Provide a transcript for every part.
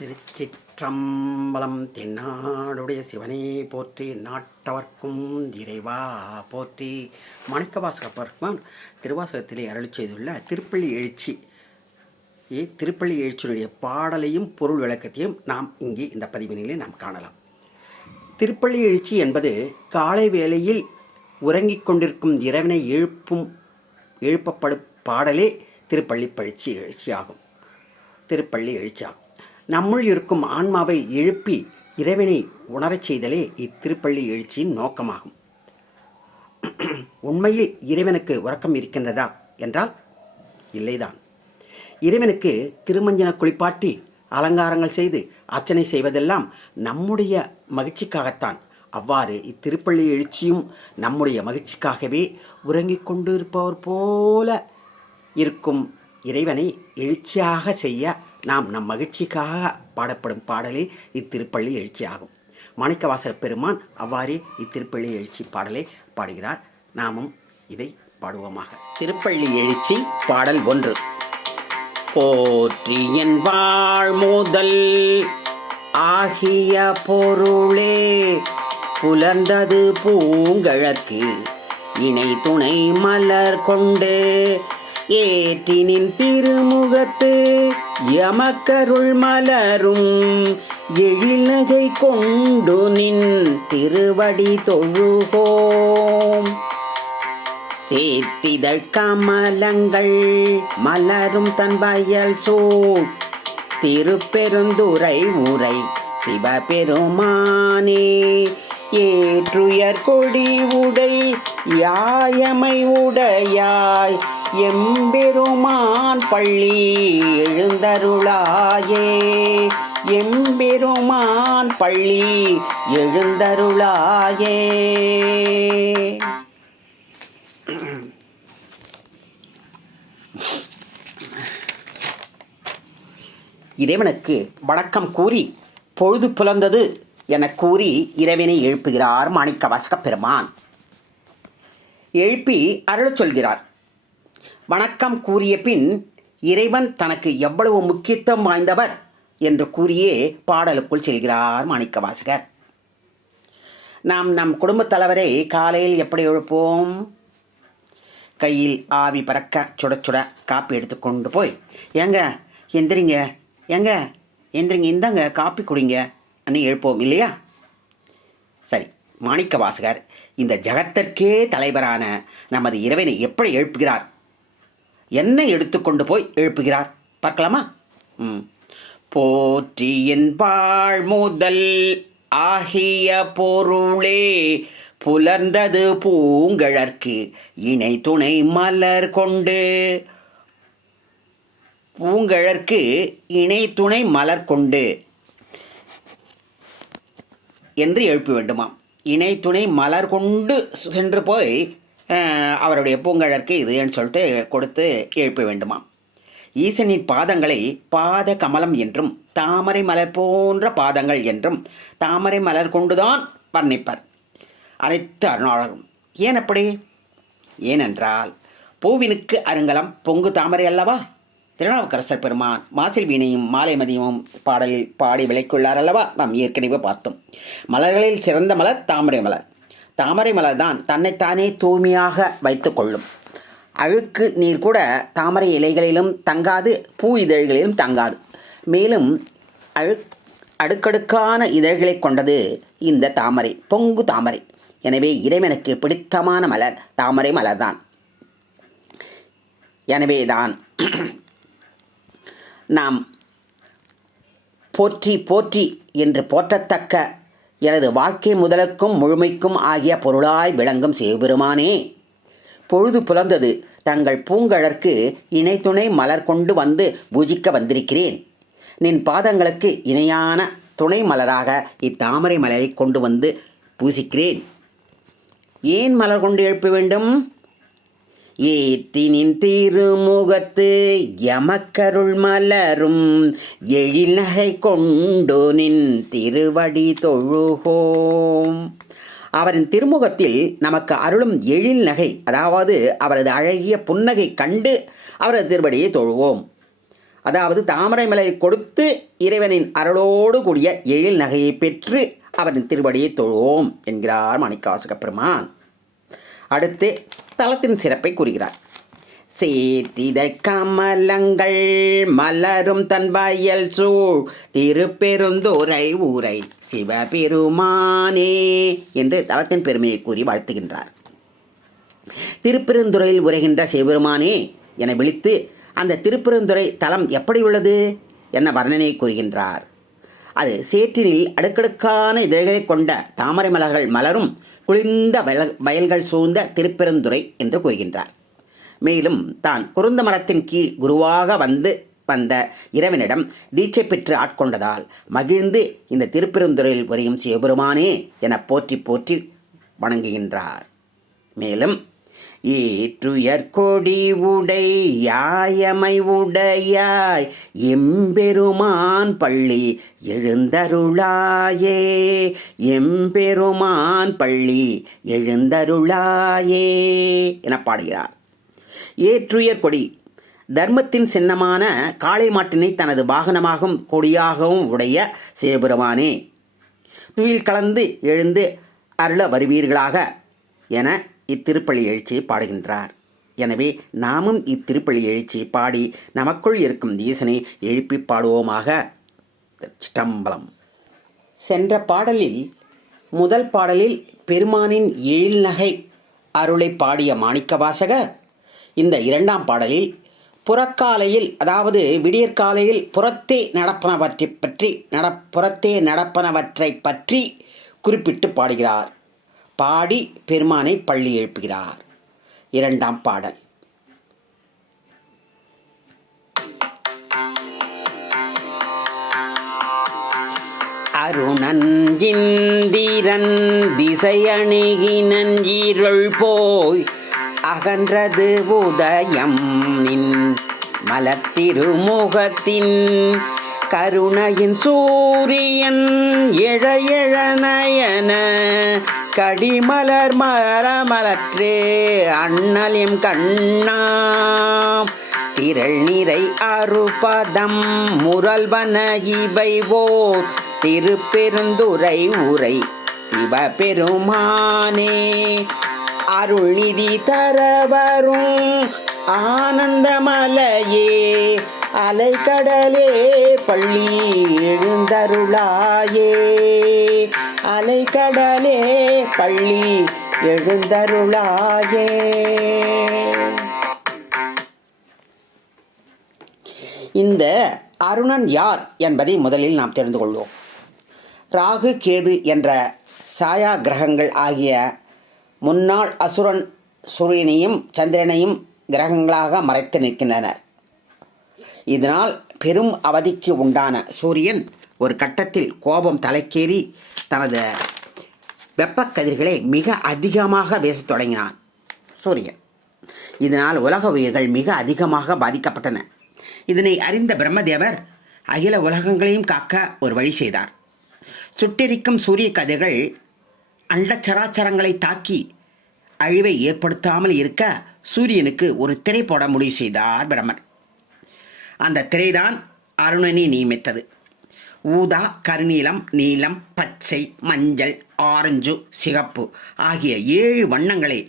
திருச்சிற்றம்பலம். தென்னாடுடைய சிவனே போற்றி, நாட்டவர்க்கும் இறைவா போற்றி. மாணிக்கவாசக பெருமான் திருவாசகத்திலே அருளி செய்துள்ள திருப்பள்ளி எழுச்சி திருப்பள்ளி எழுச்சியினுடைய பாடலையும் பொருள் விளக்கத்தையும் நாம் இங்கே இந்த பதிவினிலே நாம் காணலாம். திருப்பள்ளி எழுச்சி என்பது காலை வேளையில் உறங்கிக் கொண்டிருக்கும் இறைவனை எழுப்பப்படும் பாடலே திருப்பள்ளி எழுச்சியாகும். திருப்பள்ளி எழுச்சியாகும். நம்முள் இருக்கும் ஆன்மாவை எழுப்பி இறைவனை உணரச் செய்தலே இத்திருப்பள்ளி எழுச்சியின் நோக்கமாகும். உண்மையில் இறைவனுக்கு உறக்கம் இருக்கின்றதா என்றால் இல்லைதான். இறைவனுக்கு திருமஞ்சன குளிப்பாட்டி அலங்காரங்கள் செய்து அர்ச்சனை செய்வதெல்லாம் நம்முடைய மகிழ்ச்சிக்காகத்தான். அவ்வாறு இத்திருப்பள்ளி எழுச்சியும் நம்முடைய மகிழ்ச்சிக்காகவே உறங்கிக் கொண்டு இருப்பவர் போல இருக்கும் இறைவனை எழுச்சியாக செய்ய நாம் நம் மகிழ்ச்சிக்காக பாடப்படும் பாடலே இத்திருப்பள்ளி எழுச்சி ஆகும். மாணிக்கவாசக பெருமான் அவ்வாறே இத்திருப்பள்ளி எழுச்சி பாடலை பாடுகிறார். நாமும் இதை பாடுவோமாக. திருப்பள்ளி எழுச்சி பாடல் 1. போற்றி என் வாழ் முதல் ஆகிய பொருளே, புலர்ந்தது பூங்கழற்கு இணை துணை மலர் கொண்டு, ஏற்றினின் திருமுகத்து எமக்கருள் மலரும் எழில்நகை கொண்டு நின் திருவடி தொழுகோம். தேத்திதழ் கமலங்கள் மலரும் தன் வயல் சூழ் திருப்பெருந்துறை உரை சிவபெருமானே, ஏற்றுயர் கொடி உடை யாயமை உடையாய் எம்பெருமான் பள்ளி எழுந்தருளாயே, எம்பெருமான் பள்ளி எழுந்தருளாயே. இறைவனுக்கு வணக்கம் கூறி பொழுது புலர்ந்தது என கூறி இறைவனை எழுப்புகிறார் மாணிக்கவாசக பெருமான். எழுப்பி அருளச் சொல்கிறார். வணக்கம் கூறிய பின் இறைவன் தனக்கு எவ்வளவு முக்கியத்துவம் வாய்ந்தவர் என்று கூறியே பாடலுக்குள் செல்கிறார் மாணிக்கவாசகர். நாம் நம் குடும்பத் தலைவரை காலையில் எப்படி எழுப்போம்? கையில் ஆவி பறக்க சுட சுட காப்பி எடுத்துக்கொண்டு போய், ஏங்க எந்திரிங்க, ஏங்க எந்திரிங்க, இந்தாங்க காப்பி குடிங்க அன்னு எழுப்போம் இல்லையா? சரி, மாணிக்கவாசகர் இந்த ஜகத்திற்கே தலைவரான நமது இறைவனை எப்படி எழுப்புகிறார், என்ன எடுத்துக்கொண்டு போய் எழுப்புகிறார் பார்க்கலாமா? போற்றி என் வாழ் முதல் ஆகிய பொருளே, புலர்ந்தது பூங்கழற்கு இணை துணை மலர் கொண்டு. பூங்கழற்கு இணை துணை மலர் கொண்டு என்று எழுப்ப வேண்டுமாம். இணை துணை மலர் கொண்டு சென்று போய் அவருடைய பூங்கழற்கு இதுன்னு சொல்லிட்டு கொடுத்து எழுப்ப வேண்டுமாம். ஈசனின் பாதங்களை பாத கமலம் என்றும் தாமரை மலர் போன்ற பாதங்கள் என்றும் தாமரை மலர் கொண்டுதான் வர்ணிப்பர் அனைத்து அருணாளரும். ஏன் அப்படி? ஏனென்றால் பூவினுக்கு அருங்கலம் பொங்கு தாமரை அல்லவா? திருநாவுக்கரசர் பெருமான் மாசில் வீணையும் மாலை மதியமும் பாடலில் பாடி விளைக்குள்ளார் அல்லவா? நாம் ஏற்கனவே பார்த்தோம். மலர்களில் சிறந்த மலர் தாமரை மலர். தாமரை மலர் தான் தன்னைத்தானே தூய்மையாக வைத்து கொள்ளும். அழுக்கு நீர் கூட தாமரை இலைகளிலும் தங்காது, பூ இதழ்களிலும் தங்காது. மேலும் அடுக்கடுக்கான இதழ்களை கொண்டது இந்த தாமரை, பொங்கு தாமரை. எனவே இறைவனுக்கு பிடித்தமான மலர் தாமரை மலர்தான். எனவேதான் நாம் போற்றி போற்றி என்று போற்றத்தக்க எனது வாழ்க்கை முதலுக்கும் முழுமைக்கும் ஆகிய பொருளாய் விளங்கும் சிவபெருமானே, பொழுது புலர்ந்தது, தங்கள் பூங்கழற்கு இணை துணை மலர் கொண்டு வந்து பூஜிக்க வந்திருக்கிறேன். நின் பாதங்களுக்கு இணையான துணை மலராக இத்தாமரை மலரை கொண்டு வந்து பூசிக்கிறேன். ஏன் மலர் கொண்டு எழுப்ப வேண்டும்? ஏத்தினின் திருமுகத்து எமக்கருள் மலரும் எழில்நகை கொண்டு நின் திருவடி தொழுகோம். அவரின் திருமுகத்தில் நமக்கு அருளும் எழில் நகை, அதாவது அவரது அழகிய புன்னகை கண்டு அவரது திருவடியை தொழுவோம். அதாவது தாமரை மலரை கொடுத்து இறைவனின் அருளோடு கூடிய எழில் நகையை பெற்று அவரின் திருவடியை தொழுவோம் என்கிறார் மாணிக்கவாசக பெருமான். அடுத்து தலத்தின் சிறப்பை கூறுகிறார். சேத்திதழ் கமலங்கள் மலரும் தன் வயல் சூழ் திருப்பெருந்துறை ஊரை சிவபெருமானே என்று தலத்தின் பெருமையை கூறி வாழ்த்துகின்றார். திருப்பெருந்துறையில் உரைகின்ற சிவபெருமானே என விழித்து அந்த திருப்பெருந்துறை தலம் எப்படி உள்ளது என வர்ணனை கூறுகின்றார். அது சேற்றினில் அடுக்கடுக்கான இதழ்களை கொண்ட தாமரை மலர்கள் மலரும் குளிர்ந்த வயல்கள் சூழ்ந்த திருப்பெருந்துறை என்று கூறுகின்றார். மேலும் தான் குருந்த மரத்தின் கீழ் குருவாக வந்த இறைவனிடம் தீட்சை பெற்று ஆட்கொண்டதால் மகிழ்ந்து இந்த திருப்பெருந்துறையில் உரையும் சிவபெருமானே என போற்றி போற்றி வணங்குகின்றார். மேலும் ஏற்றுயர் கொடி உடை யாயமை உடையாய் எம்பெருமான் பள்ளி எழுந்தருளாயே எம்பெருமான் பள்ளி எழுந்தருளாயே என பாடுகிறார். ஏற்றுயர் கொடி தர்மத்தின் சின்னமான காளை மாட்டினை தனது வாகனமாகவும் கொடியாகவும் உடைய சிவபெருமானே, துயில் கலந்து எழுந்து அருள வருவீர்களாக என இத்திருப்பலி எழுச்சியை பாடுகின்றார். எனவே நாமும் இத்திருப்பலி எழுச்சியை பாடி நமக்குள் இருக்கும் ஈசனை எழுப்பி பாடுவோமாக. சிற்றம்பலம். சென்ற பாடலில் முதல் பாடலில் பெருமானின் எழில்நகை அருளை பாடிய மாணிக்கவாசகர் இந்த இரண்டாம் பாடலில் புறக்காலையில், அதாவது விடியற்காலையில் புறத்தே நடப்பனவற்றை பற்றி குறிப்பிட்டு பாடுகிறார். பாடி பெருமானை பள்ளி எழுப்புகிறார். இரண்டாம் பாடல். அருணன் இந்திரன் திசையணிகினன் இருள் போய் அகன்றது உதயம் நின் மலத்திருமுகத்தின் கருணையின் சூரியன் எழ நயன கடிமலர் மலமலற்றே அண்ணலிம் கண்ணாம் திரள் நிறை அருபதம் முரல்வன இவைவோ திருப்பெருந்துறை உரை சிவபெருமானே அருள்நிதி தரவரும் ஆனந்தமலையே அலைக்கடலே பள்ளி எழுந்தருளாயே அலைக்கடலே பள்ளி எழுந்தருளாயே. இந்த அருணன் யார் என்பதை முதலில் நாம் தெரிந்து கொள்வோம். ராகு கேது என்ற சாயா கிரகங்கள் ஆகிய முன்னாள் அசுரன் சூரியனையும் சந்திரனையும் கிரகங்களாக மறைத்து நிற்கின்றனர். இதனால் பெரும் அவதிக்கு உண்டான சூரியன் ஒரு கட்டத்தில் கோபம் தலைக்கேறி தனது வெப்பக்கதிர்களை மிக அதிகமாக வீசத் தொடங்கினான் சூரியன். இதனால் உலக உயிர்கள் மிக அதிகமாக பாதிக்கப்பட்டன. இதனை அறிந்த பிரம்மதேவர் அகில உலகங்களையும் காக்க ஒரு வழி செய்தார். சுட்டெரிக்கும் சூரிய கதிர்கள் அண்டச்சராச்சரங்களை தாக்கி அழிவை ஏற்படுத்தாமல் இருக்க சூரியனுக்கு ஒரு திரை போட முடிவு செய்தார் பிரம்மன். அந்த திரைதான் அருணனை நியமித்தது. ஊதா, கருநீலம், நீலம், பச்சை, மஞ்சள், ஆரஞ்சு, சிகப்பு ஆகிய 7 வண்ணங்களை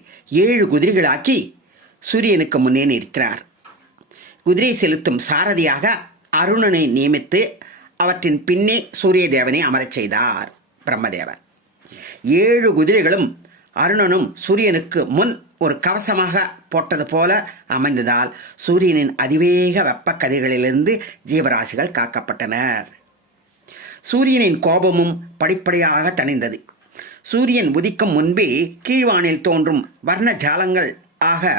7 குதிரைகளாக்கி சூரியனுக்கு முன்னே நிறுத்தினார். குதிரை செலுத்தும் சாரதியாக அருணனை நியமித்து அவற்றின் பின்னே சூரிய தேவனை அமரச் செய்தார் பிரம்மதேவர். 7 குதிரைகளும் அருணனும் சூரியனுக்கு முன் ஒரு கவசமாக போட்டது போல அமைந்ததால் சூரியனின் அதிவேக வெப்ப கதிர்களிலிருந்து ஜீவராசிகள் காக்கப்பட்டனர். சூரியனின் கோபமும் படிப்படியாக தணிந்தது. சூரியன் உதிக்கும் முன்பே கீழ்வானில் தோன்றும் வர்ண ஜாலங்கள் ஆக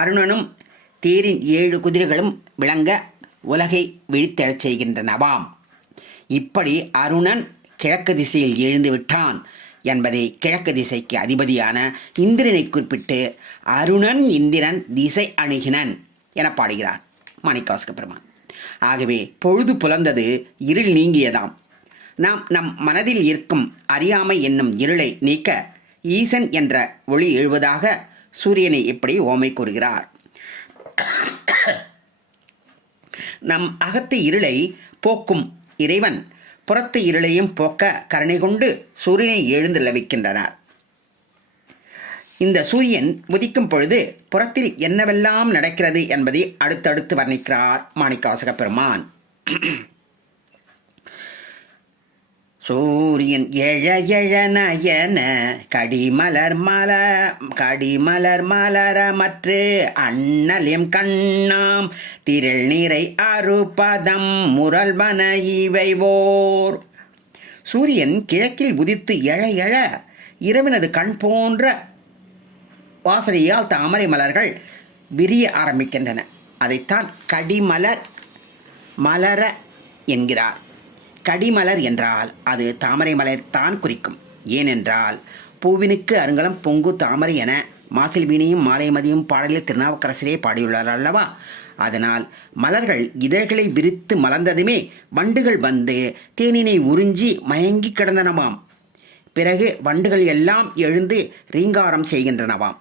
அருணனும் தேரின் 7 குதிரைகளும் விளங்க உலகை விழித்தெழச் செய்கின்றனவாம். இப்படி அருணன் கிழக்கு திசையில் எழுந்து விட்டான் என்பதை கிழக்கு திசைக்கு அதிபதியான இந்திரனை குறிப்பிட்டு அருணன் இந்திரன் திசை அணுகினன் என பாடுகிறார் மாணிக்கவாசக பெருமான். ஆகவே பொழுது புலர்ந்தது, இருள் நீங்கியதாம். நாம் நம் மனதில் இருக்கும் அறியாமை என்னும் இருளை நீக்க ஈசன் என்ற ஒளி எழுவதாக சூரியனை இப்படி ஓமை கூறுகிறார். நம் அகத்து இருளை போக்கும் இறைவன் புறத்து இருளையும் போக்க கருணை கொண்டு சூரியனை எழுந்துள்ள வைக்கின்றனர். இந்த சூரியன் உதிக்கும் பொழுது புறத்தில் என்னவெல்லாம் நடக்கிறது என்பதை அடுத்தடுத்து வர்ணிக்கிறார் மாணிக்கவாசக பெருமான். சூரியன் எழ எழ நயன கடிமலர் மலர மற்று அண்ணலியம் கண்ணாம் திரள் நீரை அறுபதம் முரல்வன இவைவோர். சூரியன் கிழக்கில் உதித்து எழ எழ இரவினது கண் போன்ற வாசனையால் தாமரை மலர்கள் விரிய ஆரம்பிக்கின்றன. அதைத்தான் கடிமலர் மலர என்கிறார். கடிமலர் என்றால் அது தாமரை மலர்தான் குறிக்கும். ஏனென்றால் பூவினுக்கு அருங்கலம் பொங்கு தாமரை என மாசில் வீணையும் மாலைமதியும் பாடலில் திருநாவுக்கரசரே பாடியுள்ளார் அல்லவா. அதனால் மலர்கள் இதழ்களை விரித்து மலர்ந்ததுமே வண்டுகள் வந்து தேனினை உறிஞ்சி மயங்கி கிடந்தனவாம். பிறகு வண்டுகள் எல்லாம் எழுந்து ரீங்காரம் செய்கின்றனவாம்.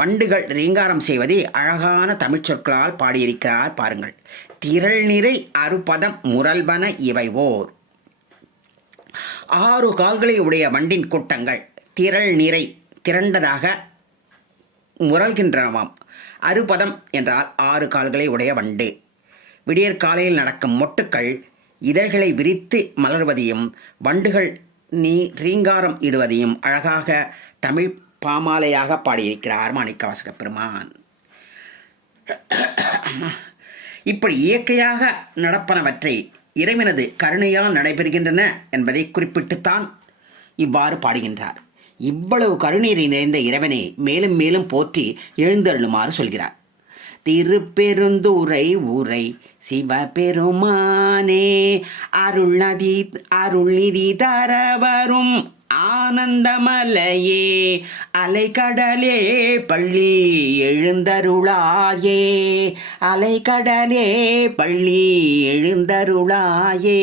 வண்டுகள் ரீங்காரம் செய்வதை அழகான தமிழ் சொற்களால் பாடியிருக்கிறார் பாருங்கள். திரள் நிறை அறுபதம் முரல்வன இவைவோர். 6 கால்களை உடைய வண்டின் கூட்டங்கள் திரள் நிறை திரண்டதாக முரல்கின்றனவாம். அறுபதம் என்றால் 6 கால்களை உடைய வண்டு. விடியற் காலையில் நடக்கும் மொட்டுக்கள் இதழ்களை விரித்து மலர்வதையும் வண்டுகள் ரீங்காரம் இடுவதையும் அழகாக தமிழ் பாமாலையாக பாடியிருக்கிறார் மாணிக்கவாசக பெருமான். இப்படி இயற்கையாக நடப்பனவற்றை இறைவனது கருணையால் நடைபெறுகின்றன என்பதை குறிப்பிட்டுத்தான் இவ்வாறு பாடுகின்றார். இவ்வளவு கருணீரை நிறைந்த இறைவனை மேலும் மேலும் போற்றி எழுந்தருளுமாறு சொல்கிறார். திருப்பெருந்துறை ஊரை சிவபெருமானே அருள்நிதி தரவரும் ஆனந்தமலையே அலைக்கடலே பள்ளி எழுந்தருளாயே அலைக்கடலே பள்ளி எழுந்தருளாயே.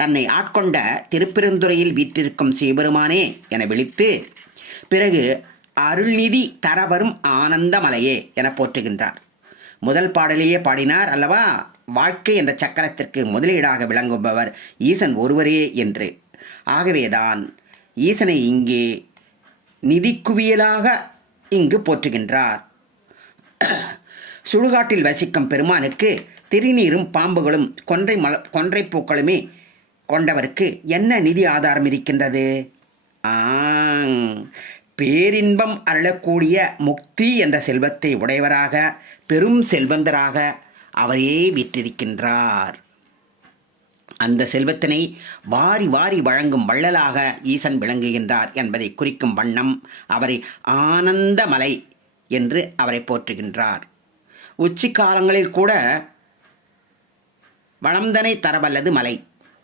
தன்னை ஆட்கொண்ட திருப்பெருந்துறையில் வீற்றிருக்கும் சிவபெருமானே என விழித்து பிறகு அருள்நிதி தரவரும் ஆனந்தமலையே என போற்றுகின்றார். முதல் பாடலையே பாடினார் அல்லவா, வாழ்க்கை என்ற சக்கரத்திற்கு முதலீடாக விளங்குபவர் ஈசன் ஒருவரே என்று. ஆகவேதான் ஈசனை இங்கே நிதிக்குவியலாக இங்கு போற்றுகின்றார். சுடுகாட்டில் வசிக்கும் பெருமானுக்கு திருநீரும் பாம்புகளும் கொன்றை பூக்களுமே கொண்டவருக்கு என்ன நிதி ஆதாரம் இருக்கின்றது? பேரின்பம் அருளக்கூடிய முக்தி என்ற செல்வத்தை உடையவராக பெரும் செல்வந்தராக அவரே வீற்றிருக்கின்றார். அந்த செல்வத்தினை வாரி வாரி வழங்கும் வள்ளலாக ஈசன் விளங்குகின்றார் என்பதை குறிக்கும் வண்ணம் அவரை ஆனந்தமலை என்று அவரை போற்றுகின்றார். உச்சி காலங்களில் கூட வளம்தனை தரவல்லது மலை,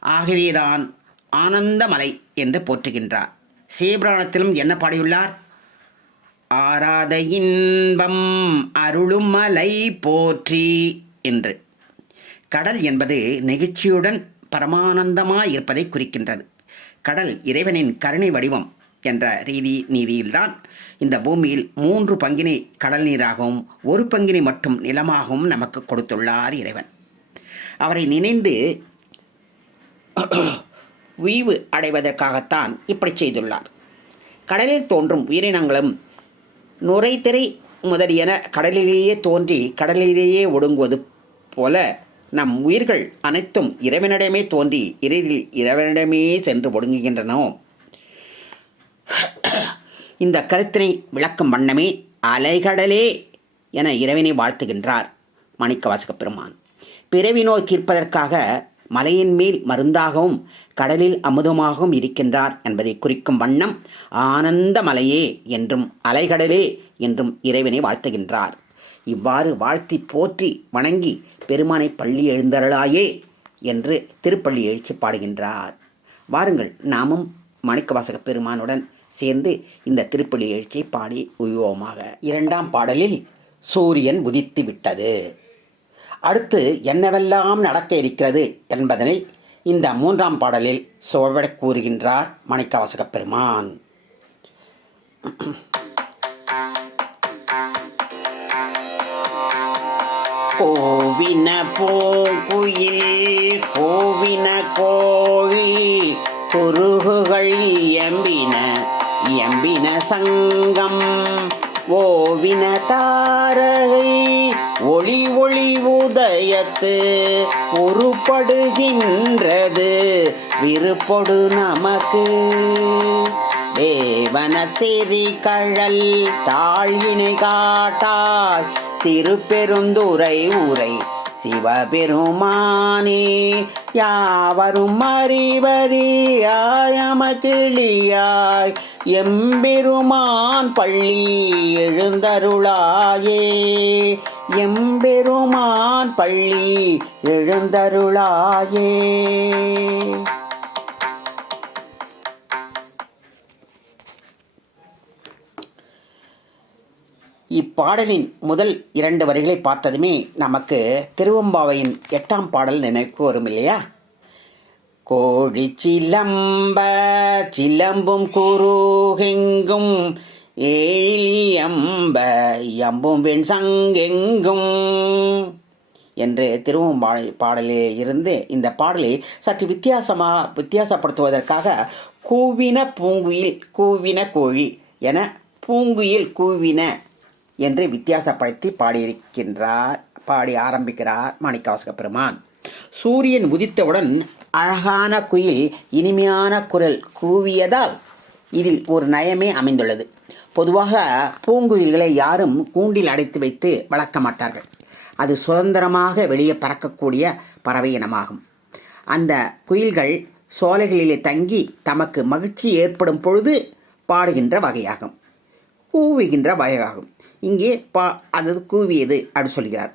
ஆகவேதான் ஆனந்தமலை என்று போற்றுகின்றார். சிவபுராணத்திலும் என்ன பாடியுள்ளார்? ஆராத இன்பம் அருளும் மலை போற்றி என்று. கடல் என்பது நெகிழ்ச்சியுடன் பரமானந்தமாய் இருப்பதை குறிக்கின்றது. கடல் இறைவனின் கருணை வடிவம் என்ற நீதியில்தான் இந்த பூமியில் 3 பங்கினை கடல் நீராகவும் 1 பங்கினை மட்டும் நிலமாகவும் நமக்கு கொடுத்துள்ளார் இறைவன். அவரை நினைந்து உய்வு அடைவதற்காகத்தான் இப்படி செய்துள்ளார். கடலில் தோன்றும் உயிரினங்களும் நுரைத்திரை முதலியன கடலிலேயே தோன்றி கடலிலேயே ஒடுங்குவது போல நம் உயிர்கள் அனைத்தும் இறைவனிடமே தோன்றி இறுதியில் இறைவனிடமே சென்று ஒடுங்குகின்றனோ. இந்த கருத்தினை விளக்கும் வண்ணமே அலைகடலே என இறைவனை வாழ்த்துகின்றார் மாணிக்கவாசக பெருமான். பிறவி நோய் தீர்ப்பதற்காக மலையின் மேல் மருந்தாகவும் கடலில் அமுதமாகவும் இருக்கின்றார் என்பதை குறிக்கும் வண்ணம் ஆனந்த மலையே என்றும் அலைகடலே என்றும் இறைவனை வாழ்த்துகின்றார். இவ்வாறு வாழ்த்தி போற்றி வணங்கி பெருமானை பள்ளி எழுந்தருளாயே என்று திருப்பள்ளி எழுச்சி பாடுகின்றார். வாருங்கள் நாமும் மாணிக்கவாசக பெருமானுடன் சேர்ந்து இந்த திருப்பள்ளி எழுச்சியை பாடி உய்வோமாக. 2ஆம் பாடலில் சூரியன் உதித்து விட்டது. அடுத்து என்னவெல்லாம் நடக்க இருக்கிறது என்பதனை இந்த 3ஆம் பாடலில் சுவட கூறுகின்றார் மாணிக்கவாசக பெருமான். கோவின பூங்குயில் கோவின கோழி குருகுகள் எம்பின சங்கம் ஓவின தாரகை ஒளி ஒளி உதயத்து உருப்படுகின்றது விருப்பொடு நமக்கு தேவன செறி கழல் தாழ்வினை காட்டாய் திருப்பெருந்துறை உரை சிவபெருமானே யாவரும் அறிவறியாயமகிழியாய் எம்பெருமான் பள்ளி எழுந்தருளாயே எம்பெருமான் பள்ளி எழுந்தருளாயே. இப்பாடலின் முதல் 2 வரிகளை பார்த்ததுமே நமக்கு திருவெம்பாவையின் 8ஆம் பாடல் நினைவுக்கு வரும் இல்லையா? கோழி சிலம்பும் குருகெங்கும் ஏழியம்ப எம்பும் வெண் சங்கெங்கும் என்று திருவெம்பாவை பாடலில் இருந்து இந்த பாடலை சற்று வித்தியாசப்படுத்துவதற்காக கூவின பூங்குயில் கூவின கோழி என பூங்குயில் கூவின என்று வித்தியாசப்படுத்தி பாடி ஆரம்பிக்கிறார் மாணிக்கவாசக பெருமான். சூரியன் உதித்தவுடன் அழகான குயில் இனிமையான குரல் கூவியதால் இதில் ஒரு நயமே அமைந்துள்ளது. பொதுவாக பூங்குயில்களை யாரும் கூண்டில் அடைத்து வைத்து வளர்க்க மாட்டார்கள். அது சுதந்திரமாக வெளியே பறக்கக்கூடிய பறவை இனமாகும். அந்த குயில்கள் சோலைகளிலே தங்கி தமக்கு மகிழ்ச்சி ஏற்படும் பொழுது பாடுகின்ற வகையாகும், கூவுகின்ற வகையாகும். இங்கே அது கூவியது அப்படின்னு சொல்கிறார்.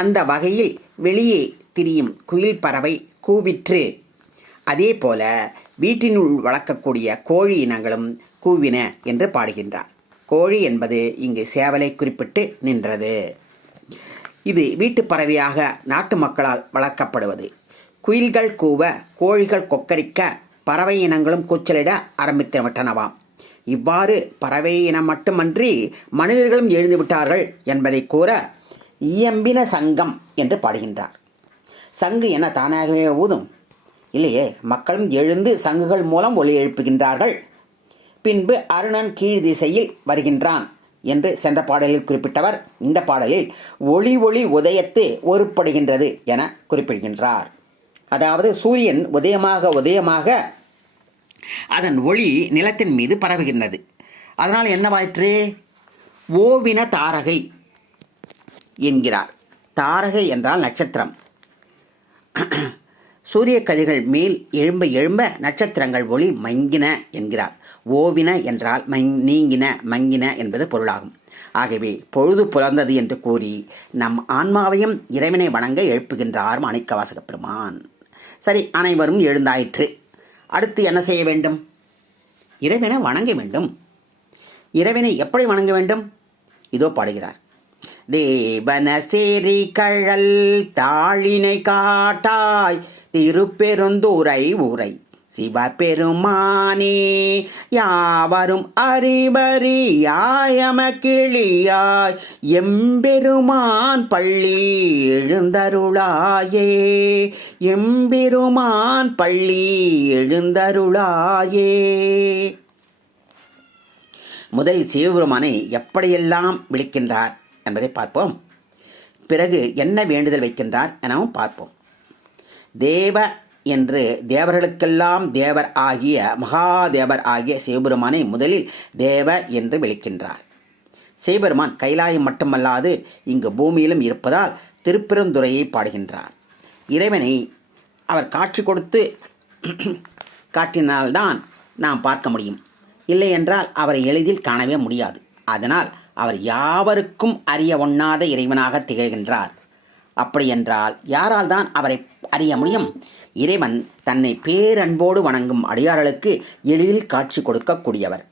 அந்த வகையில் வெளியே திரியும் குயில் பறவை கூவிற்று. அதே போல வீட்டினுள் வளர்க்கக்கூடிய கோழி இனங்களும் கூவின என்று பாடுகின்றார். கோழி என்பது இங்கு சேவலை குறிப்பிட்டு நின்றது. இது வீட்டு பறவையாக நாட்டு மக்களால் வளர்க்கப்படுவது. குயில்கள் கூவ கோழிகள் கொக்கரிக்க பறவை இனங்களும் கூச்சலிட ஆரம்பித்து விட்டனவாம். இவ்வாறு பறவை இனம் மட்டுமன்றி மனிதர்களும் எழுந்து விட்டார்கள் என்பதை கூற இயம்பின சங்கம் என்று பாடுகின்றார். சங்கு என தானாகவே ஊதும் இல்லையே, மக்களும் எழுந்து சங்குகள் மூலம் ஒலி எழுப்புகின்றார்கள். பின்பு அருணன் கீழ் திசையில் வருகின்றான் என்று சென்ற பாடலில் குறிப்பிட்டவர் இந்த பாடலில் ஒளி ஒளி உதயத்து ஒருப்படுகின்றது என குறிப்பிடுகின்றார். அதாவது சூரியன் உதயமாக அதன் ஒளி நிலத்தின் மீது பரவுகின்றது. அதனால் என்னவாயிற்று? ஓவின தாரகை என்கிறார். தாரகை என்றால் நட்சத்திரம். சூரிய கதிர்கள் மேல் எழும்ப நட்சத்திரங்கள் ஒளி மங்கின என்கிறார். ஓவின என்றால் நீங்கின மங்கின என்பது பொருளாகும். ஆகவே பொழுது புலர்ந்தது என்று கூறி நம் ஆன்மாவையும் இறைவனை வணங்க எழுப்புகின்றார் மாணிக்கவாசக பெருமான். சரி, அனைவரும் எழுந்தாயிற்று. அடுத்து என்ன செய்ய வேண்டும்? இறைவனை வணங்க வேண்டும். இறைவனை எப்படி வணங்க வேண்டும்? இதோ பாடுகிறார். தேவன சேரி கழல் தாழினை காட்டாய் திருப்பெருந்துறை உரை சிவபெருமானே யாவரும் அறிவறியாயமகிழியாய் எம்பெருமான் பள்ளி எழுந்தருளாயே எம்பெருமான் பள்ளி எழுந்தருளாயே. முதலில் சிவபெருமானை எப்படியெல்லாம் விളിக்கின்றார் என்பதை பார்ப்போம். பிறகு என்ன வேண்டுதல் வைக்கின்றார் எனவும் பார்ப்போம். தேவ என்று தேவர்களுக்கெல்லாம் தேவர் ஆகிய மகாதேவர் ஆகிய சிவபெருமானை முதலில் தேவ என்று விളിக்கின்றார். சிவபெருமான் கைலாயம் மட்டுமல்லாது இங்கு பூமியிலும் இருப்பதால் திருப்பெருந்துறையை பாடுகின்றார். இறைவனை அவர் காட்சி கொடுத்து காட்டினால்தான் நாம் பார்க்க முடியும். இல்லை என்றால் அவரை எளிதில் காணவே முடியாது. அதனால் அவர் யாவருக்கும் அறிய ஒண்ணாத இறைவனாக திகழ்கின்றார். அப்படியென்றால் யாரால் தான் அவரை அறிய முடியும்? இறைவன் தன்னை பேரன்போடு வணங்கும் அடியார்களுக்கு எளிதில் காட்சி கொடுக்கக்கூடியவர்.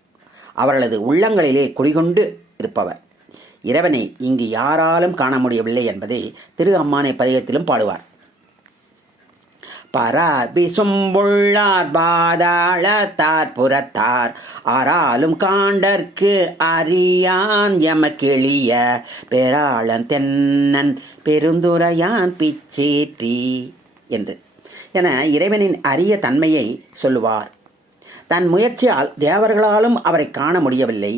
அவர்களது உள்ளங்களிலே குடிகொண்டு இருப்பவர். இறைவனை இங்கு யாராலும் காண முடியவில்லை என்பதை திரு அம்மானை பதிகத்திலும் பாடுவார். பரார் விசும்புள்ளார் பாதாளத்தார் புறத்தார் ஆறாலும் காண்டற்கு அறியான் எமக்கெளிய பேராளன் தென்னன் பெருந்துரையான் பிச்சேற்றி என்று என இறைவனின் அரிய தன்மையை சொல்லுவார். தன் முயற்சியால் தேவர்களாலும் அவரை காண முடியவில்லை.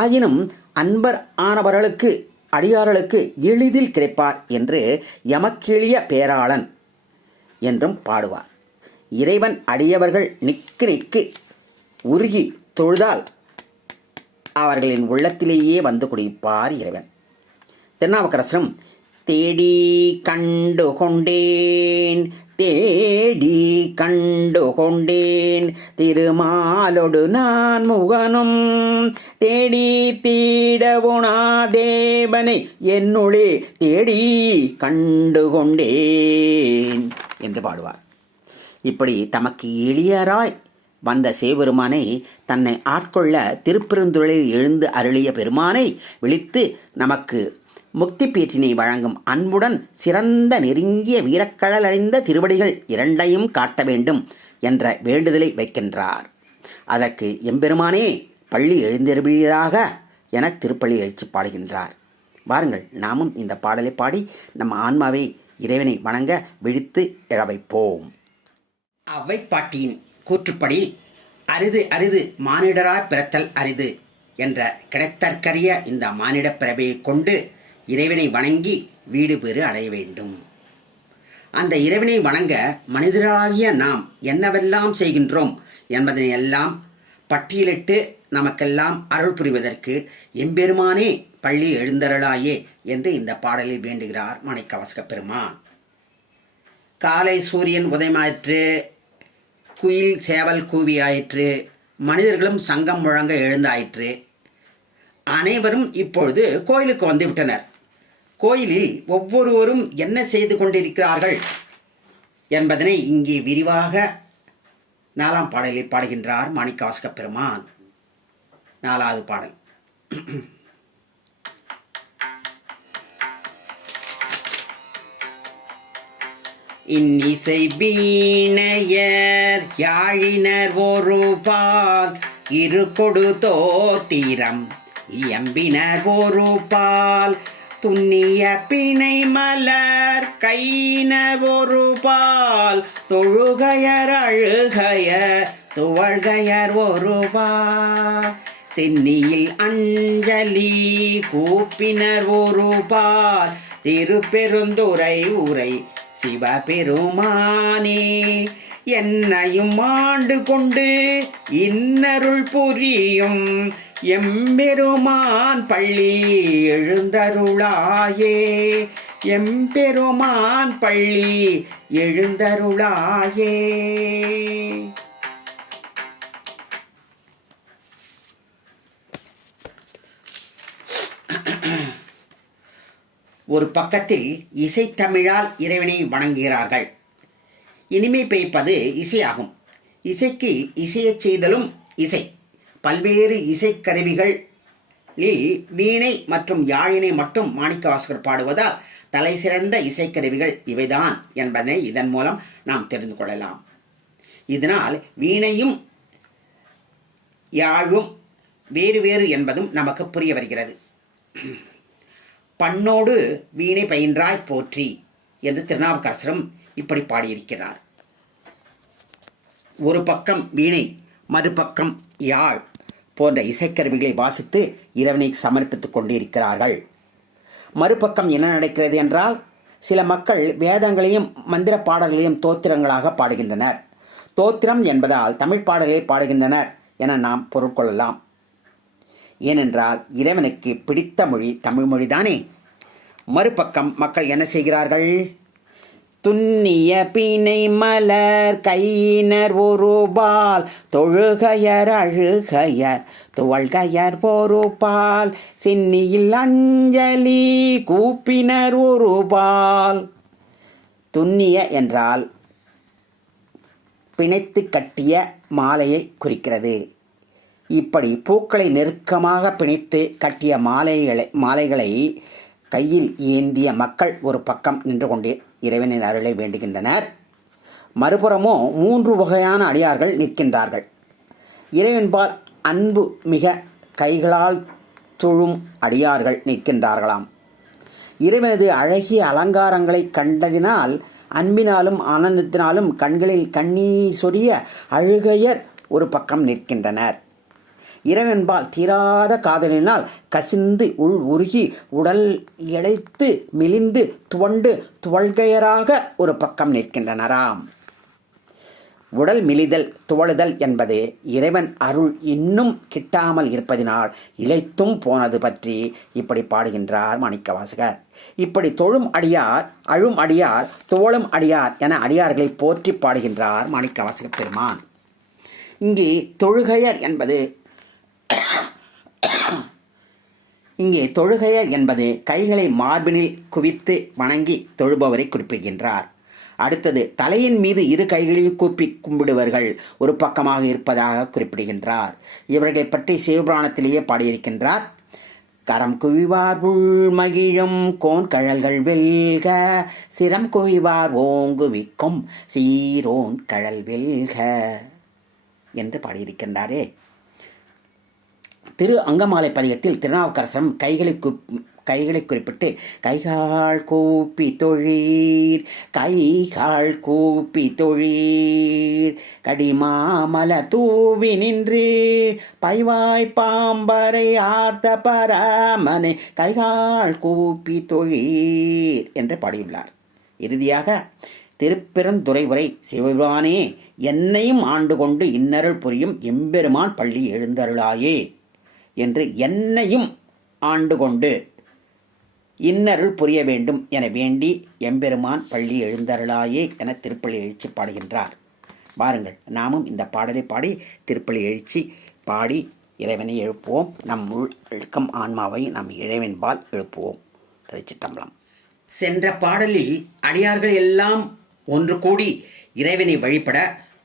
ஆயினும் அன்பர் ஆனவர்களுக்கு அடியார்களுக்கு எளிதில் கிடைப்பார் என்று எமக்கெளிய பேராளன் என்றும் பாடுவார். இறைவன் அடியவர்கள் நிற்கு உருகி தொழுதால் அவர்களின் உள்ளத்திலேயே வந்து குடிப்பார் இறைவன். திருநாவுக்கரசரும் தேடி கண்டு கொண்டேன் தேடி கண்டு கொண்டேன் திருமாலொடு நான் முகனும் தேடி தீடவுனா தேவனை என்னுளே தேடி கண்டு கொண்டேன் என்று பாடுவார். இப்படி தமக்கு எளியராய் வந்த சிவபெருமானை தன்னை ஆட்கொள்ள திருப்பெருந்துறையில் எழுந்து அருளிய பெருமானை விழித்து நமக்கு முக்தி பேற்றினை வழங்கும் அன்புடன் சிறந்த நெருங்கிய வீரக்கழல் அடைந்த திருவடிகள் இரண்டையும் காட்ட வேண்டும் என்ற வேண்டுதலை வைக்கின்றார். அதற்கு எம்பெருமானே பள்ளி எழுந்தருளியதாக என திருப்பள்ளி எழுச்சி பாடுகின்றார். வாருங்கள், நாமும் இந்த பாடலை பாடி நம்ம ஆன்மாவை இறைவனை வணங்க விழித்து எழ வைப்போம். அவ்வைப்பாட்டியின் கூற்றுப்படி அரிது அரிது மானிடராய் பிறத்தல் அரிது என்ற கிடைத்தற்கரிய இந்த மானிடப் பிறவையை கொண்டு இறைவனை வணங்கி வீடு பெறு அடைய வேண்டும். அந்த இறைவனை வணங்க மனிதராகிய நாம் என்னவெல்லாம் செய்கின்றோம் என்பதனை எல்லாம் பட்டியலிட்டு நமக்கெல்லாம் அருள் புரிவதற்கு எம்பெருமானே பள்ளி எழுந்தருளாயே என்று இந்த பாடலில் வேண்டுகிறார் மாணிக்கவாசகப் பெருமான். காலை சூரியன் உதயமாயிற்று, குயில் சேவல் கூவியாயிற்று, மனிதர்களும் சங்கம் முழங்க எழுந்தாயிற்று. அனைவரும் இப்பொழுது கோயிலுக்கு வந்துவிட்டனர். கோயிலில் ஒவ்வொருவரும் என்ன செய்து கொண்டிருக்கிறார்கள் என்பதனை இங்கே விரிவாக 4ஆம் பாடலில் பாடுகின்றார் மாணிக்கவாசகப் பெருமான். 4வது பாடல். இன்னிசை வீணையர் யாழினர் ஒரு பால் இரு கொடு தோத்திரம் இயம்பினர் ஒரு பால் துண்ணிய பிணை மலர் கையினர் ஒரு பால் தொழுகையர் அழுகையர் துவழ்கையர் ஒரு பால் சென்னியில் அஞ்சலி கூப்பினர் ஒரு பால் திருப்பெருந்துறை உரை சிவபெருமானே என்னையும் ஆண்டு கொண்டு இன்னருள் புரியும் எம்பெருமான் பள்ளி எழுந்தருளாயே எம்பெருமான் பள்ளி எழுந்தருளாயே. ஒரு பக்கத்தில் இசைத்தமிழால் இறைவனை வணங்குகிறார்கள். இனிமை பெய்ப்பது இசையாகும். இசைக்கு இசையச் செய்தலும் இசை. பல்வேறு இசைக்கருவிகளில் வீணை மற்றும் யாழினை மட்டும் மாணிக்கவாசகர் பாடுவதால் தலை சிறந்த இசைக்கருவிகள் இவைதான் என்பதனை இதன் மூலம் நாம் தெரிந்து கொள்ளலாம். இதனால் வீணையும் யாழும் வேறு வேறு என்பதும் நமக்கு புரிய வருகிறது. பண்ணோடு வீணை பயின்றாய் போற்றி என்று திருநாவுக்கரசரும் இப்படி பாடியிருக்கிறார். ஒரு பக்கம் வீணை, மறுபக்கம் யாழ் போன்ற இசைக்கருவிகளை வாசித்து இறைவனை சமர்ப்பித்துக் கொண்டிருக்கிறார்கள். மறுபக்கம் என்ன நடக்கிறது என்றால், சில மக்கள் வேதங்களையும் மந்திர பாடல்களையும் தோத்திரங்களாக பாடுகின்றனர். தோத்திரம் என்பதால் தமிழ் பாடலை பாடுகின்றனர் என நாம் பொருட்கொள்ளலாம். ஏனென்றால் இறைவனுக்கு பிடித்த மொழி தமிழ் மொழிதானே. மறுபக்கம் மக்கள் என்ன செய்கிறார்கள்? துன்னிய பிணை மலர் கையினர் ஒருபால் தொழுகையர் அழுகையர் துவழ்கையர் ஒருபால் சென்னியில் அஞ்சலி கூப்பினர் ஒருபால். துன்னிய என்றால் பிணைத்து கட்டிய மாலையை குறிக்கிறது. இப்படி பூக்களை நெருக்கமாக பிணைத்து கட்டிய மாலைகளை கையில் ஏந்திய மக்கள் ஒரு பக்கம் நின்று கொண்டே இறைவனின் அருளை வேண்டுகின்றனர். மறுபுறமோ 3 வகையான அடியார்கள் நிற்கின்றார்கள். இறைவன்பால் அன்பு மிக கைகளால் தொழும் அடியார்கள் நிற்கின்றார்களாம். இறைவனது அழகிய அலங்காரங்களை கண்டதினால் அன்பினாலும் ஆனந்தத்தினாலும் கண்களில் கண்ணீர் சொரிய அழுகையர் ஒரு பக்கம் நிற்கின்றனர். இறைவன்பால் தீராத காதலினால் கசிந்து உள் உருகி உடல் இழைத்து மெலிந்து துவண்டு துவள்கையராக ஒரு பக்கம் நிற்கின்றனராம். உடல் மெலிதல் துவளுதல் என்பது இறைவன் அருள் இன்னும் கிட்டாமல் இருப்பதினால் இழைத்தும் போனது பற்றி இப்படி பாடுகின்றார் மாணிக்கவாசகர். இப்படி தொழும் அடியார், அழும் அடியார், துவளும் அடியார் என அடியார்களை போற்றி பாடுகின்றார் மாணிக்கவாசக பெருமான். இங்கே தொழுகையர் என்பது கைகளை மார்பினில் குவித்து வணங்கி தொழுபவரை குறிப்பிடுகின்றார். அடுத்தது தலையின் மீது 2 கைகளையும் கூப்பி கும்பிடுவர்கள் ஒரு பக்கமாக இருப்பதாக குறிப்பிடுகின்றார். இவர்களை பற்றி சிவபுராணத்திலேயே பாடியிருக்கின்றார். கரம் குவிவார் உள் மகிழும் கோன் கழல்கள் வெல்க, சிரம் குவிவார் ஓங்குவிக்கும் சீரோன் கழல் வெல்க என்று பாடியிருக்கின்றாரே. திரு அங்கமாலை பதிகத்தில் திருநாவுக்கரசரும் கைகளை குறிப்பிட்டு கைகால் கூப்பி தொழீர், கைகால் கூப்பி தொழீர், கடிமாமல தூவி நின்று பைவாய் பாம்பரை ஆர்த்த பரமனை கைகால் கூப்பி தொழீர் என்று பாடியுள்ளார். இறுதியாக திருப்பெருந்துறை உரை சிவபெருமானே என்னையும் ஆண்டு கொண்டு இன்னருள் புரியும் எம்பெருமான் பள்ளி எழுந்தருளாயே என்று என்னையும் ஆண்டு கொண்டு இன்னருள் புரிய வேண்டும் என வேண்டி எம்பெருமான் பள்ளி எழுந்தருளாயே என திருப்பள்ளி எழுச்சி பாடுகின்றார். வாருங்கள், நாமும் இந்த பாடலை பாடி திருப்பள்ளி எழுச்சி பாடி இறைவனை எழுப்புவோம். நம் உள்கம் ஆன்மாவை நம் இறைவன்பால் எழுப்புவோம். திருச்சிற்றம்பலம். சென்ற பாடலில் அடியார்கள் எல்லாம் ஒன்று கூடி இறைவனை வழிபட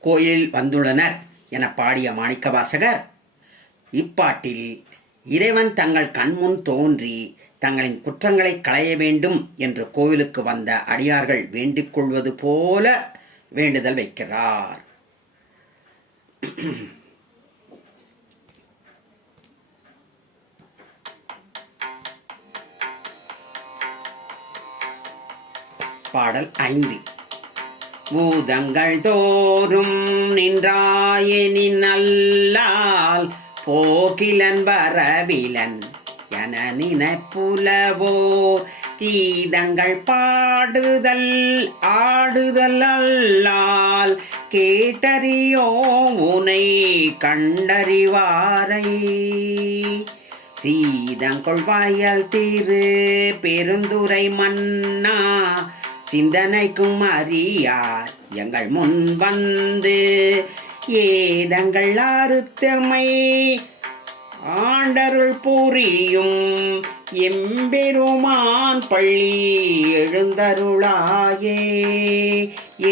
கோயிலில் வந்துள்ளனர் என பாடிய மாணிக்கவாசகர் இப்பாட்டில் இறைவன் தங்கள் கண்முன் தோன்றி தங்களின் குற்றங்களை களைய வேண்டும் என்று கோவிலுக்கு வந்த அடியார்கள் வேண்டிக் கொள்வது போல வேண்டுதல் வைக்கிறார். பாடல் 5. பூதங்கள் தோறும் நின்றாயெனின் அல்லால் போகிலன் வரவிலன் என நினைப்புலவோ, கீதங்கள் பாடுதல் ஆடுதல் அல்லால் கேட்டறியோ உனை கண்டறிவாரை. சீதங்கொள் வயல் திரு பெருந்துரை மன்னா சிந்தனைக்கும் அறியார் எங்கள் முன் வந்து ஏதங்கள் அறுத்தமை ஆண்டருள் புரியும் எம்பெருமான் பள்ளி எழுந்தருளாயே,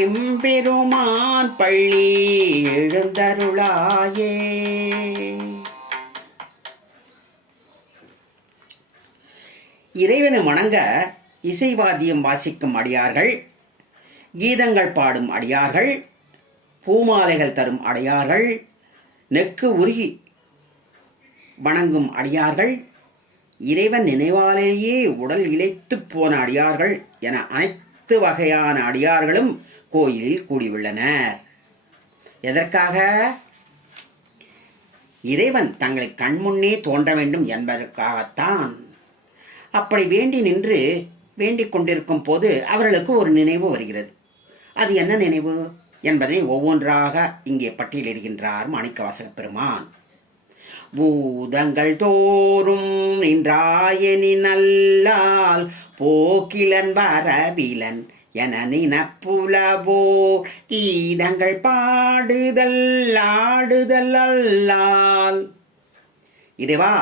எம்பெருமான் பள்ளி எழுந்தருளாயே. இறைவனை வணங்க இசைவாத்தியம் வாசிக்கும் அடியார்கள், கீதங்கள் பாடும் அடியார்கள், பூமாலைகள் தரும் அடியார்கள், நெக்கு உருகி வணங்கும் அடியார்கள், இறைவன் நினைவாலேயே உடல் இழைத்து போன அடியார்கள் என அனைத்து வகையான அடியார்களும் கோயிலில் கூடியுள்ளனர். எதற்காக? இறைவன் தங்களை கண்முன்னே தோன்ற வேண்டும் என்பதற்காகத்தான். அப்படி வேண்டிக் கொண்டிருக்கும் போது அவர்களுக்கு ஒரு நினைவு வருகிறது. அது என்ன நினைவு என்பதை ஒவ்வொன்றாக இங்கே பட்டியலிடுகின்றார் மாணிக்கவாசக பெருமான். பூதங்கள் தோறும் நின்றாயெனின் அல்லால் போக்கிலன் வரவிலன் என நினப்புலவோ, கீதங்கள் பாடுதல் ஆடுதல் அல்லால். இறைவா,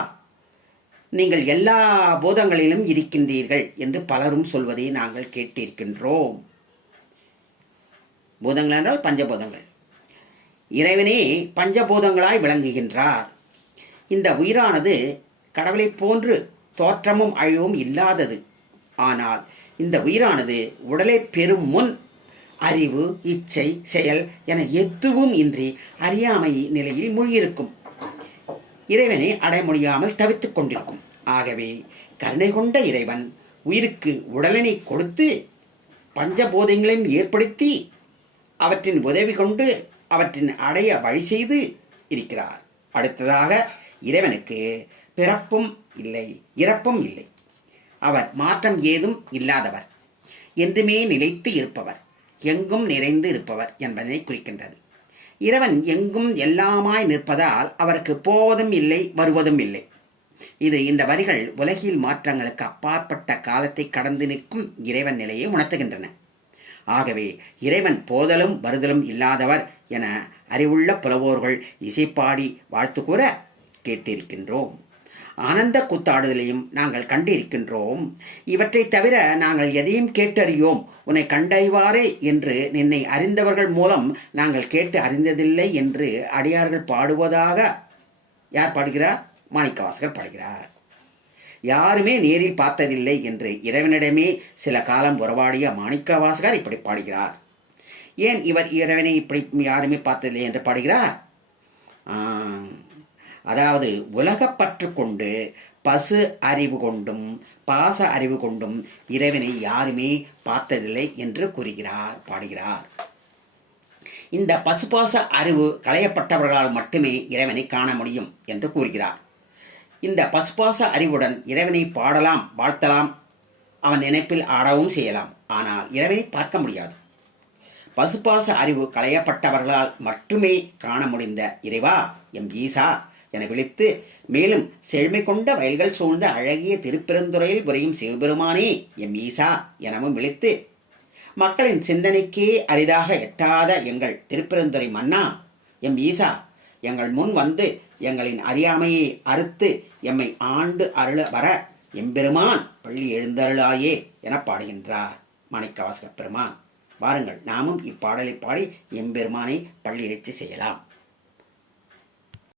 நீங்கள் எல்லா பூதங்களிலும் இருக்கின்றீர்கள் என்று பலரும் சொல்வதை நாங்கள் கேட்டிருக்கின்றோம். பூதங்கள் என்றால் பஞ்சபூதங்கள். இறைவனே பஞ்சபூதங்களாய் விளங்குகின்றார். இந்த உயிரானது கடவுளைப் போன்று தோற்றமும் அழிவும் இல்லாதது. ஆனால் இந்த உயிரானது உடலை பெறும் முன் அறிவு, இச்சை, செயல் என எதுவும் இன்றி அறியாமை நிலையில் மூழ்கியிருக்கும். இறைவனை அடைய முடியாமல் தவித்துக் கொண்டிருக்கும். ஆகவே கருணை கொண்ட இறைவன் உயிருக்கு உடலினை கொடுத்து பஞ்சபூதங்களையும் ஏற்படுத்தி அவற்றின் உதவி கொண்டு அவற்றின் அடைய வழி செய்து இருக்கிறார். அடுத்ததாக, இறைவனுக்கு பிறப்பும் இல்லை, இறப்பும் இல்லை. அவர் மாற்றம் ஏதும் இல்லாதவர், என்றுமே நிலைத்து இருப்பவர், எங்கும் நிறைந்து இருப்பவர் என்பதனை குறிக்கின்றது. இறைவன் எங்கும் எல்லாமாய் நிற்பதால் அவருக்கு போவதும் இல்லை, வருவதும் இல்லை. இந்த வரிகள் உலகில் மாற்றங்களுக்கு அப்பாற்பட்ட காலத்தை கடந்து நிற்கும் இறைவன் நிலையை உணர்த்துகின்றன. ஆகவே இறைவன் போதலும் வருதலும் இல்லாதவர் என அறிவுள்ள புலவோர்கள் இசைப்பாடி வாழ்த்து கூற கேட்டிருக்கின்றோம். ஆனந்த கூத்தாடுதலையும் நாங்கள் கண்டிருக்கின்றோம். இவற்றை தவிர நாங்கள் எதையும் கேட்டறியோம், உன்னை கண்டறிவாரே என்று நின்னை அறிந்தவர்கள் மூலம் நாங்கள் கேட்டு அறிந்ததில்லை என்று அடியார்கள் பாடுவதாக யார் பாடுகிறார்? மாணிக்கவாசகர் பாடுகிறார். யாருமே நேரில் பார்த்ததில்லை என்று இறைவனிடமே சில காலம் உறவாடிய மாணிக்கவாசகர் இப்படி பாடுகிறார். ஏன் இவர் இறைவனை இப்படி யாருமே பார்த்ததில்லை என்று பாடுகிறார்? அதாவது உலகப்பற்று கொண்டு பசு அறிவு கொண்டும் பாச அறிவு கொண்டும் இறைவனை யாருமே பார்த்ததில்லை என்று பாடுகிறார். இந்த பசுபாச அறிவு களையப்பட்டவர்களால் மட்டுமே இறைவனை காண முடியும் என்று கூறுகிறார். இந்த பசுபாச அறிவுடன் இறைவனை பாடலாம், வாழ்த்தலாம், அவன் நினைப்பில் ஆடவும் செய்யலாம். ஆனால் இறைவனை பார்க்க முடியாது. பசுபாச அறிவு களையப்பட்டவர்களால் மட்டுமே காண முடிந்த இறைவா எம் ஈசா என விழித்து, மேலும் செழுமை கொண்ட வயல்கள் சூழ்ந்த அழகிய திருப்பெருந்துறையில் புரியும் சிவபெருமானே எம் ஈசா எனவும் விழித்து, மக்களின் சிந்தனைக்கே அரிதாக எட்டாத எங்கள் திருப்பெருந்துறை மன்னா எம் ஈசா எங்கள் முன் வந்து எங்களின் அறியாமையை அறுத்து எம்மை ஆண்டு அருள வர எம்பெருமான் பள்ளி எழுந்தருளாயே என பாடுகின்றார் மாணிக்கவாசக பெருமான். வாருங்கள், நாமும் இப்பாடலை பாடி எம்பெருமானை பள்ளி எழுச்சி செய்யலாம்.